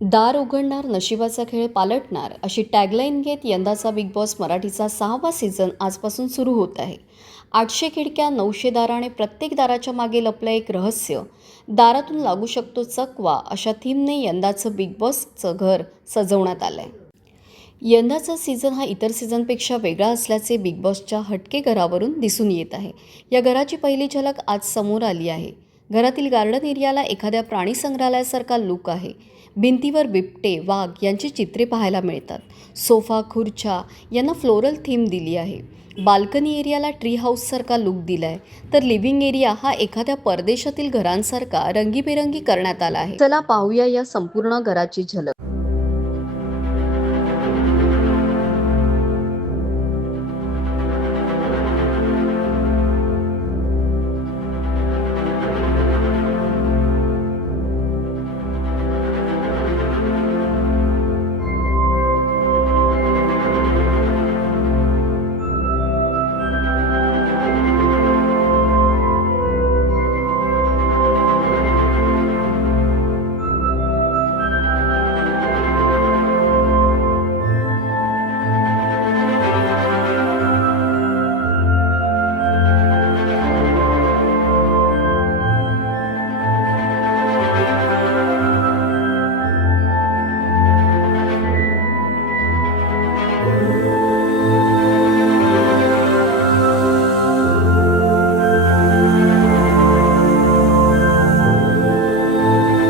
दार उघडणार नशिबाचा खेळ पालटणार अशी टॅगलाईन घेत यंदाचा बिग बॉस मराठीचा सहावा सीझन आजपासून सुरू होत आहे. आठशे खिडक्या नऊशे दाराने प्रत्येक दाराच्या मागे लपलं एक रहस्य. दारातून लागू शकतो चकवा अशा थीमने यंदाचं बिग बॉसचं घर सजवण्यात आलं आहे यंदाचा सीझन हा इतर सीझनपेक्षा वेगळा असल्याचे बिग बॉसच्या हटके घरावरून दिसून येत आहे. या घराची पहिली झलक आज समोर आली आहे. घरातील गार्डन एरियाला एखाद्या प्राणी संग्रहालयासारखा लुक आहे. भिंतीवर बिबटे वाघ यांची चित्रे पाहायला मिळतात. सोफा खुर्च्या यांना फ्लोरल थीम दिली आहे. बाल्कनी एरियाला ट्री हाऊससारखा लुक दिला आहे तर लिव्हिंग एरिया हा एखाद्या परदेशातील घरांसारखा रंगीबेरंगी करण्यात आला आहे. चला पाहूया या संपूर्ण घराची झलक.